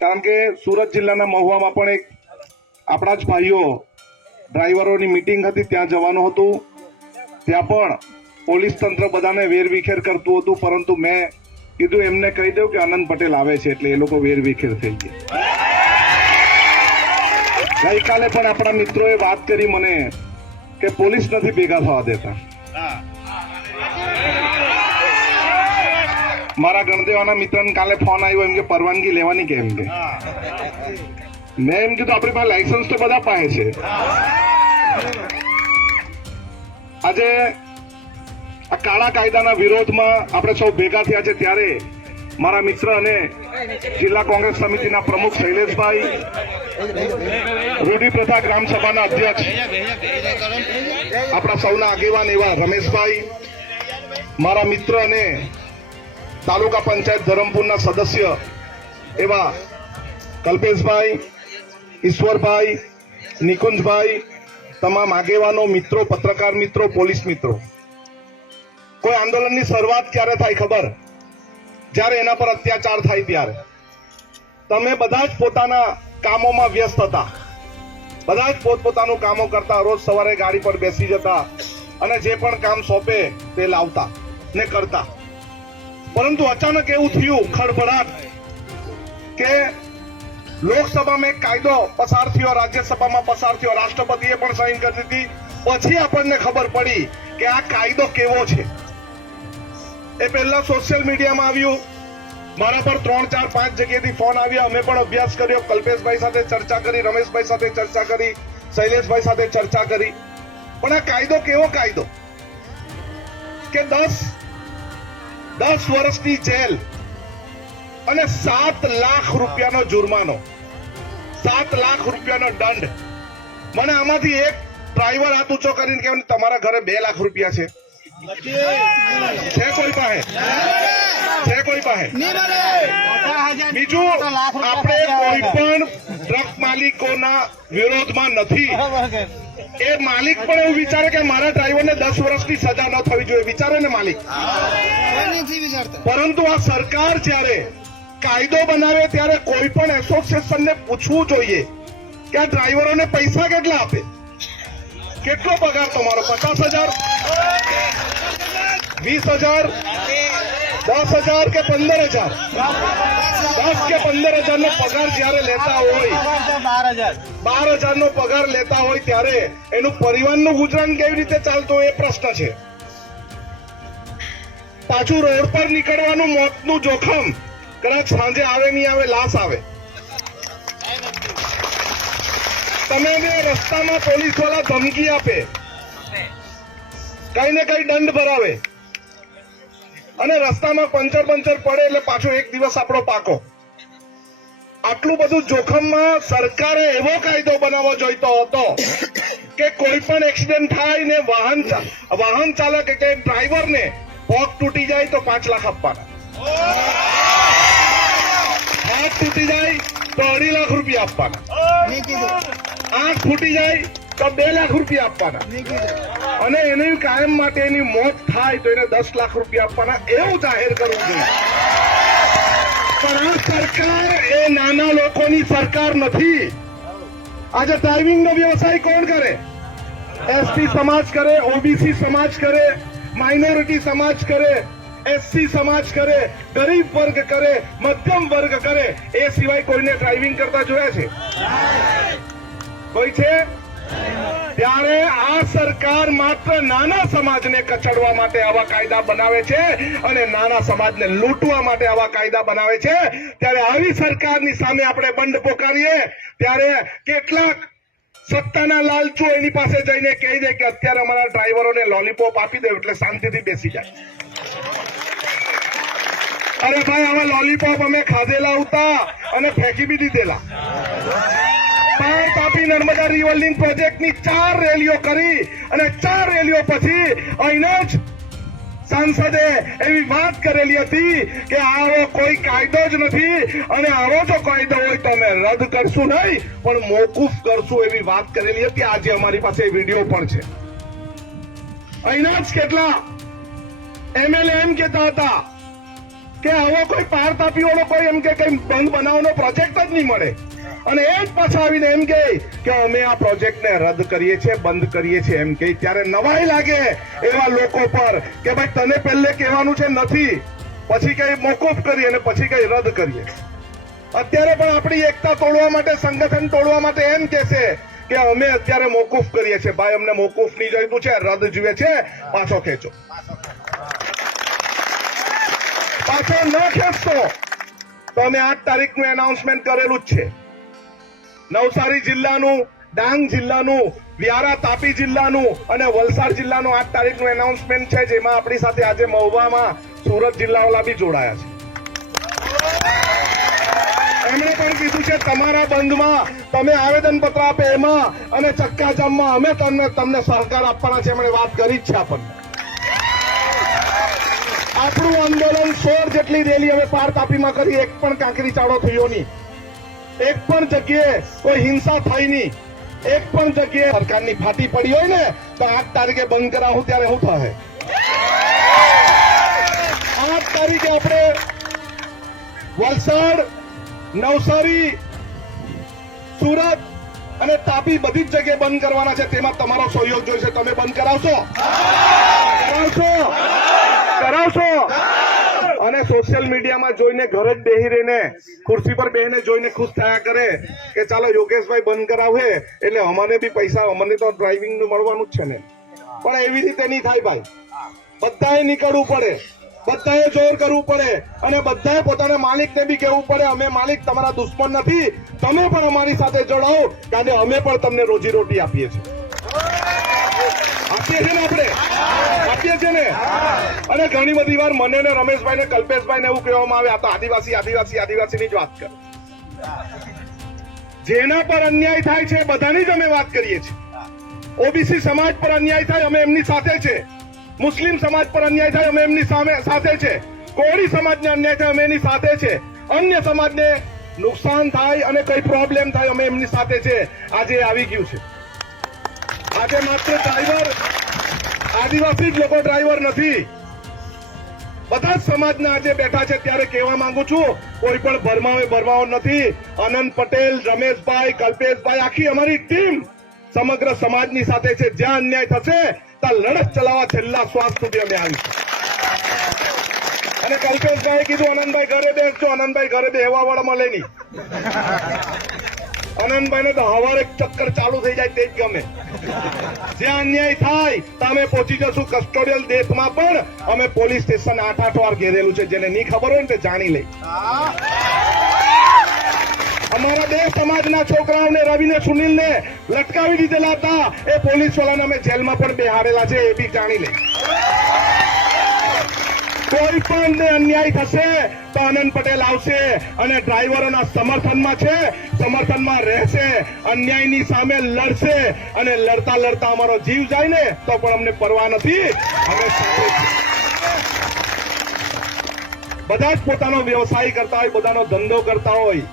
કારણ કે સુરત જિલ્લાના મહુવામાં પણ એક આપણા જ ભાઈઓ ડ્રાઈવરોની મીટિંગ હતી, ત્યાં જવાનું હતું. ત્યાં પણ પોલીસ તંત્ર બધાને વેરવિખેર કરતું હતું, પરંતુ મેં કીધું એમને કહી દઉં કે આનંદ પટેલ આવે છે, એટલે એ લોકો વેરવિખેર થઈ ગયા. ગઈકાલે પણ આપણા મિત્રોએ વાત કરી મને કે પોલીસ નથી ભેગા થવા દેતા. મારા ગણદેવાના મિત્રને કાલે ફોન આવ્યો, એમ કે પરવાનગી લેવાની કે એમ કે. મેં એમ કીધું આપણી પાસે લાયસન્સ તો બધા પાસે છે. આજે આ કાળા કાયદાના વિરોધમાં આપણે સૌ ભેગા થયા છે, ત્યારે મારા મિત્ર અને જિલ્લા કોંગ્રેસ સમિતિના પ્રમુખ શૈલેષભાઈ, રૂઢી પ્રથા ગ્રામ સભાના અધ્યક્ષ આપણા સૌના આગેવાન એવા રમેશભાઈ, મારા મિત્ર અને તાલુકા પંચાયત ધરમપુરના સદસ્ય એવા કલ્પેશભાઈ, ઈશ્વરભાઈ, નિકુંજભાઈ, તમામ આગેવાનો, મિત્રો, પત્રકાર મિત્રો, પોલીસ મિત્રો. કોઈ આંદોલનની શરૂઆત ક્યારે થાય ખબર? જ્યારે એના પર અત્યાચાર થાય ત્યારે. તમે બધા જ પોતાના કામોમાં વ્યસ્ત હતા, બધા જ પોતપોતાનું કામો કરતા, રોજ સવારે ગાડી પર બેસી જતા અને જે પણ કામ સોંપે તે લાવતા ને કરતા. પરંતુ અચાનક એવું થયું ખળભળાટ કે લોકસભામાં એક કાયદો પસાર થયો, રાજ્યસભામાં પસાર થયો, રાષ્ટ્રપતિએ પણ સાઈન કરી દીધી. પછી આપણને ખબર પડી કે આ કાયદો કેવો છે. એ પહેલા સોશિયલ મીડિયામાં આવ્યું, મારા પર 3, 4, 5 જગ્યાએથી ફોન આવ્યા. અમે પણ અભ્યાસ કર્યો, કલ્પેશભાઈ સાથે ચર્ચા કરી, રમેશભાઈ સાથે ચર્ચા કરી, શૈલેષભાઈ સાથે ચર્ચા કરી. પણ આ કાયદો કેવો કાયદો કે 10 વર્ષની જેલ અને 7 લાખ રૂપિયાનો જુર્માનો, 7 લાખ રૂપિયાનો દંડ. મને આમાંથી એક ડ્રાઈવર હાથ ઊંચો કરીને કે તમારા ઘરે 2 લાખ રૂપિયા છે કોઈ પાસે? છે કોઈ પાસે? બીજું, આપણે કોઈ પણ ટ્રક માલિકોના વિરોધમાં નથી. એ માલિક પણ એવું વિચારે કે મારા ડ્રાઈવરને 10 વર્ષની સજા ન થવી જોઈએ, વિચારે ને માલિક. પરંતુ આ સરકાર જ્યારે કાયદો બનાવે ત્યારે કોઈ પણ એસોસિએશનને પૂછવું જોઈએ કે આ ડ્રાઈવરોને પૈસા કેટલા આપે, કેટલો પગાર તમારો? 50,000, 20,000, 10,000 કે 15,000? 10 કે 15,000 નો પગાર જયારે લેતા હોય, 12,000 નો પગાર લેતા હોય, ત્યારે એનું પરિવારનું ગુજરાન કેવી રીતે ચાલતું હોય એ પ્રશ્ન છે. પાછું રોડ પર નીકળવાનું મોતનું જોખમ, કદાચ સાંજે આવે નહીં આવે, લાશ આવે. તમે રસ્તામાં પોલીસ વાળા ધમકી આપે, કઈ ને કઈ દંડ ભરાવે અને રસ્તામાં પંચર પડે એટલે પાછો એક દિવસ આપણો પાકો. આટલું બધું જોખમમાં સરકારે એવો કાયદો બનાવવો જોઈતો હતો કે કોઈ પણ એક્સિડન્ટ થાય ને વાહન ચાલક કે ડ્રાઈવરને પગ તૂટી જાય તો 5 લાખ આપવાના, હાથ તૂટી જાય તો 2.5 લાખ રૂપિયા આપવાના, આંખ ફૂટી જાય તો 2 લાખ રૂપિયા આપવાના, અને એની કાયમ માટે એની મોત થાય તો એને 10 લાખ રૂપિયા આપવાના, એવું જાહેર કરવું જોઈએ. પણ આ સરકાર એ નાના લોકોની સરકાર નથી. આજે ડ્રાઇવિંગનો વ્યવસાય કોણ કરે? એસટી સમાજ કરે, ઓબીસી સમાજ કરે, માઇનોરિટી સમાજ કરે, એસસી સમાજ કરે, ગરીબ વર્ગ કરે, મધ્યમ વર્ગ કરે. એ સિવાય કોઈને ડ્રાઇવિંગ કરતા જોયા છે? કોઈ છે? ત્યારે આ સરકાર માત્ર નાના સમાજને કચડવા માટે આવા કાયદા બનાવે છે અને નાના સમાજને લૂંટવા માટે આવા કાયદા બનાવે છે. ત્યારે આવી સરકારની સામે આપણે બંધ પોકારીએ ત્યારે કેટલાક સત્તાના લાલચુ એની પાસે જઈને કહી દે કે અત્યારે અમારા ડ્રાઈવરોને લોલીપોપ આપી દે એટલે શાંતિથી બેસી જાય. અરે ભાઈ, આવા લોલીપોપ અમે ખાધેલા હતા અને ફેંકી બી દીધેલા. પાણ તાપી નર્મદા રિવરલિંક પ્રોજેક્ટની 4 રેલીઓ કરી અને 4 રેલીઓ પછી અહીંના જ સાંસદે એવી વાત કરેલી હતી કે આવો કોઈ કાયદો જ નથી અને આવો જો કાયદો હોય તો અમે રદ કરશું નહીં પણ મોકૂફ કરશું, એવી વાત કરેલી હતી. આજે અમારી પાસે વિડીયો પણ છે. અહીંના જ કેટલા એમએલએ એમ કહેતા હતા કે આવો કોઈ પાર તાપીઓનો કોઈ એમ કે કઈ બંધ બનાવવાનો પ્રોજેક્ટ જ નહીં મળે, અને એ જ પાછા આવીને એમ કે અમે આ પ્રોજેક્ટને રદ કરીએ છીએ, બંધ કરીએ છીએ એમ કે, ત્યારે નવાઈ લાગે એવા લોકો પર કે ભાઈ તને પહેલે કહેવાનું છે નથી, પછી કઈ મોકૂફ કરીએ અને પછી કઈ રદ કરીએ. અત્યારે પણ આપણી એકતા તોડવા માટે, સંગઠન તોડવા માટે એમ કે છે કે અમે અત્યારે મોકૂફ કરીએ છીએ. ભાઈ અમને મોકૂફ નહીં જોઈતું છે, રદ જોઈએ છે, પાછો ખેંચો. પાછો ન ખેંચતો તો અમે 8 તારીખનું એનાઉન્સમેન્ટ કરેલું જ છે. નવસારી જિલ્લાનું, ડાંગ જિલ્લાનું, વ્યારા તાપી જિલ્લાનું અને વલસાડ જિલ્લાનું 8 તારીખનું એનાઉન્સમેન્ટ છે, જેમાં આપણી સાથે આજે મહુવામાં સુરત જિલ્લાવાળા બી જોડાયા છે. એમણે પણ કીધું છે તમારા બંધમાં તમે આવેદન પત્ર આપે એમાં અને ચક્કાજામમાં અમે તમને સહકાર આપવાના છે. એમણે વાત કરી જ છે. આપણું આંદોલન 16 જેટલી રેલી અમે પાર તાપીમાં કરી, એક પણ કાંકરી ચાળો થયો નહીં, એક પણ જગ્યાએ કોઈ હિંસા થઈ નહીં, એક પણ જગ્યાએ સરકારની ફાટી પડી હોય ને તો 8 તારીખે બંધ કરાવું ત્યારે શું થાય? 8 તારીખે આપણે વલસાડ, નવસારી, સુરત અને તાપી બધી જ જગ્યાએ બંધ કરવાના છે. તેમાં તમારો સહયોગ જોઈશે. તમે બંધ કરાવશો? અને સોશિયલ મીડિયામાં જોઈને ઘરે જ બેહી રહીને, ખુરશી પર બેહીને જોઈને ખુશ થયા કરે કે ચાલો યોગેશભાઈ બંધ કરાવે એટલે અમને બી પૈસા, અમને તો ડ્રાઇવિંગ નું મળવાનું જ છે ને. પણ એવી રીતે નહીં થાય ભાઈ. બધાએ નીકળવું પડે, બધાએ જોર કરવું પડે અને બધાએ પોતાના માલિકને બી કહેવું પડે અમે માલિક તમારા દુશ્મન નથી, તમે પણ અમારી સાથે જોડાઓ, કારણ કે અમે પણ તમને રોજીરોટી આપીએ છીએ. આપીએ છીએ ને, આપણે આપીએ છીએ ને. અને ઘણી બધી વાર મને ને રમેશભાઈ ને કલ્પેશભાઈ ને એવું કહેવામાં આવે આ તો આદિવાસીની જ વાત કરે. જેના પર અન્યાય થાય છે બધાની જ અમે વાત કરીએ છીએ. ઓબીસી સમાજ પર અન્યાય થાય અમે એમની સાથે છે, મુસ્લિમ સમાજ પર અન્યાય થાય અમે એમની સાથે છે, કોળી સમાજને અન્યાય થાય અમે એની સાથે છે, અન્ય સમાજને નુકસાન થાય અને કઈ પ્રોબ્લેમ થાય અમે એમની સાથે છે. આજે આવી ગયું છે. આજે માત્ર ડ્રાઈવર આદિવાસી જ લોકો ડ્રાઈવર નથી, બધા જ સમાજના આજે બેઠા છે. ત્યારે કહેવા માંગુ છું કોઈ પણ ભરમાવો નથી. આનંદ પટેલ, રમેશભાઈ, કલ્પેશભાઈ, આખી અમારી ટીમ સમગ્ર સમાજની સાથે છે. જ્યાં અન્યાય થશે ત્યાં લડત ચલાવવા છેલ્લા શ્વાસ સુધી અમે આવીશું. અને કલ્પેશભાઈ કીધું આનંદભાઈ ઘરે બેસજો, આનંદભાઈ ઘરે બેહવા વાળા મળે નહીં. આનંદભાઈ ને તો હવારે ચક્કર ચાલુ થઈ જાય તે જ ગમે. જ્યાં અન્યાય થાય તો અમે પહોંચી જશું. કસ્ટોડિયલ ડેથમાં પણ અમે પોલીસ સ્ટેશન 8 વાર ઘેરેલું છે. જેને નહીં ખબર હોય ને તે જાણી લે. અમારા 2 સમાજના છોકરાઓને, રવિને, સુનિલને લટકાવી દીધેલા હતા, એ પોલીસ વાળાને અમે જેલમાં પણ બેહાડેલા છે, એ બી જાણી લે. કોઈ પણ અન્યાય થશે તો આનંદ પટેલ આવશે અને ડ્રાઈવરોના સમર્થનમાં છે, સમર્થનમાં રહેશે, અન્યાયની સામે લડશે અને લડતા લડતા અમારો જીવ જાય ને તો પણ અમને પરવા નથી. અમે સાથે બધા જ પોતાનો વ્યવસાય કરતા હોય, પોતાનો ધંધો કરતા હોય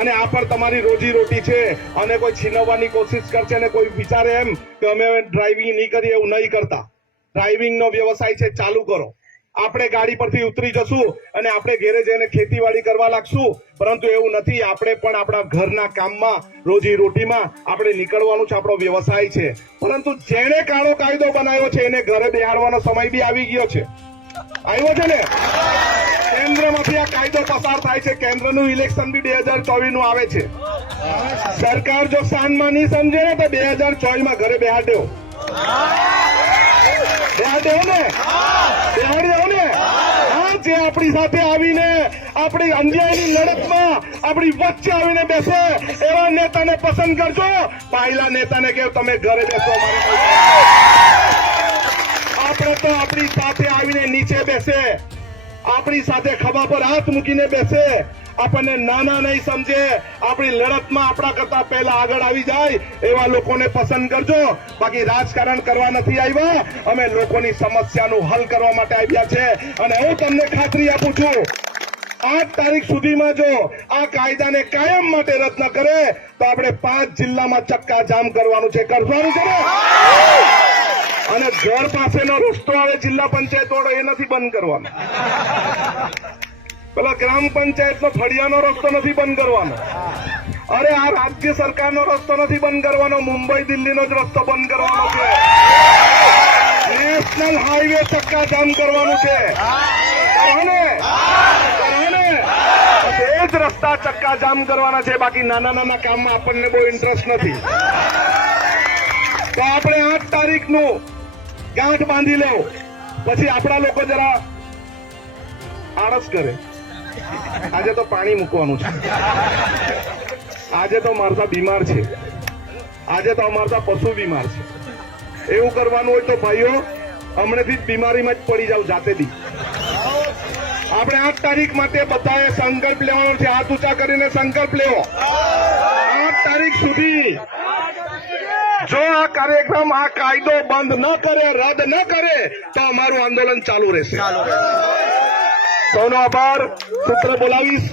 અને આ પણ તમારી રોજી રોટી છે. અને કોઈ છીનવવાની કોશિશ કરશે અને કોઈ વિચારે એમ કે અમે ડ્રાઇવિંગ નહીં કરીએ, એવું નહીં કરતા. ડ્રાઇવિંગનો વ્યવસાય છે, ચાલુ કરો. આપણે ગાડી પરથી ઉતરી જશું અને આપણે ઘેરે જઈને ખેતીવાડી કરવા લાગશું, પરંતુ એવું નથી. આપણે પણ આપણા ઘરના કામમાં, રોજી રોટીમાં આપણે નીકળવાનું છે. આપણો વ્યવસાય છે. પરંતુ જેણે કાળો કાયદો બનાવ્યો છે એને ઘરે બેહાડવાનો સમય બી આવી ગયો છે. આવ્યો છે ને? કેન્દ્રમાંથી આ કાયદો પસાર થાય છે. કેન્દ્રનું ઇલેક્શન બી 2024 નું આવે છે. સરકાર જો સાનમાં નહીં સમજે ને તો 2024 ઘરે બેહાડ દેવો. જે આપણી સાથે આવીને આપણી અન્યાયની લડતમાં આપણી વચ્ચે આવીને બેસે એવા નેતાને પસંદ કરજો. પહેલા નેતાને કે તમે ઘરે બેસો. આપણે તો આપણી સાથે આવીને નીચે બેસે, આપણી સાથે ખભા પર હાથ મૂકીને બેસે, આપણને નાના નહીં સમજે, આપણી લડતમાં આપણા કરતા પહેલા આગળ આવી જાય એવા લોકોને પસંદ કરજો. બાકી રાજકારણ કરવા નથી આવ્યા, અમે લોકોની સમસ્યાનું હલ કરવા માટે આવ્યા છે. અને હું તમને ખાતરી આપું છું 8 તારીખ સુધીમાં જો આ કાયદાને કાયમ માટે રદ ન કરે તો આપણે 5 જિલ્લામાં ચક્કા જામ કરવાનું છે. કરવાનું છે ને? અને ઘર પાસેનો રસ્તો આવે જિલ્લા પંચાયત વાળો, એ નથી બંધ કરવાનો. પેલા ગ્રામ પંચાયતનો ફળિયાનો રસ્તો નથી બંધ કરવાનો. અરે આ રાજ્ય સરકારનો રસ્તો નથી બંધ કરવાનો, મુંબઈ દિલ્હીનો જ રસ્તો બંધ કરવાનો છે. નેશનલ હાઈવે ચક્કાજામ કરવાનું છે. એ જ રસ્તા ચક્કાજામ કરવાના છે. બાકી નાના નાના કામમાં આપણને બહુ ઇન્ટરેસ્ટ નથી. તો આપણે 8 તારીખનું ગાંઠ બાંધી લેવું. પછી આપણા લોકો જરા આળસ કરે. આજે તો પાણી મૂકવાનું છે, આજે તો મારતા બીમાર છે, આજે તો અમારતા પશુ બીમાર છે. એવું કરવાનું હોય તો ભાઈઓ હમણાંથી જ બીમારીમાં જ પડી જાવ જાતેથી. આપણે 8 તારીખ માટે બધાએ સંકલ્પ લેવાનો છે. હાથ ઊંચા કરીને સંકલ્પ લેવો. 8 તારીખ સુધી જો આ કાર્યક્રમ, આ કાયદો બંધ ન કરે, રદ ન કરે તો અમારું આંદોલન ચાલુ રહેશે. સૌનો આભાર. સૂત્ર બોલાવીશ.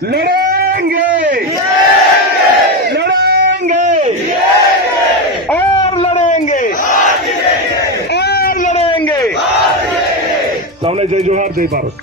લડેંગે લડેંગે ઓર લડેંગે ઓર લડેંગે. સૌને જય જોહાર, જય ભારત.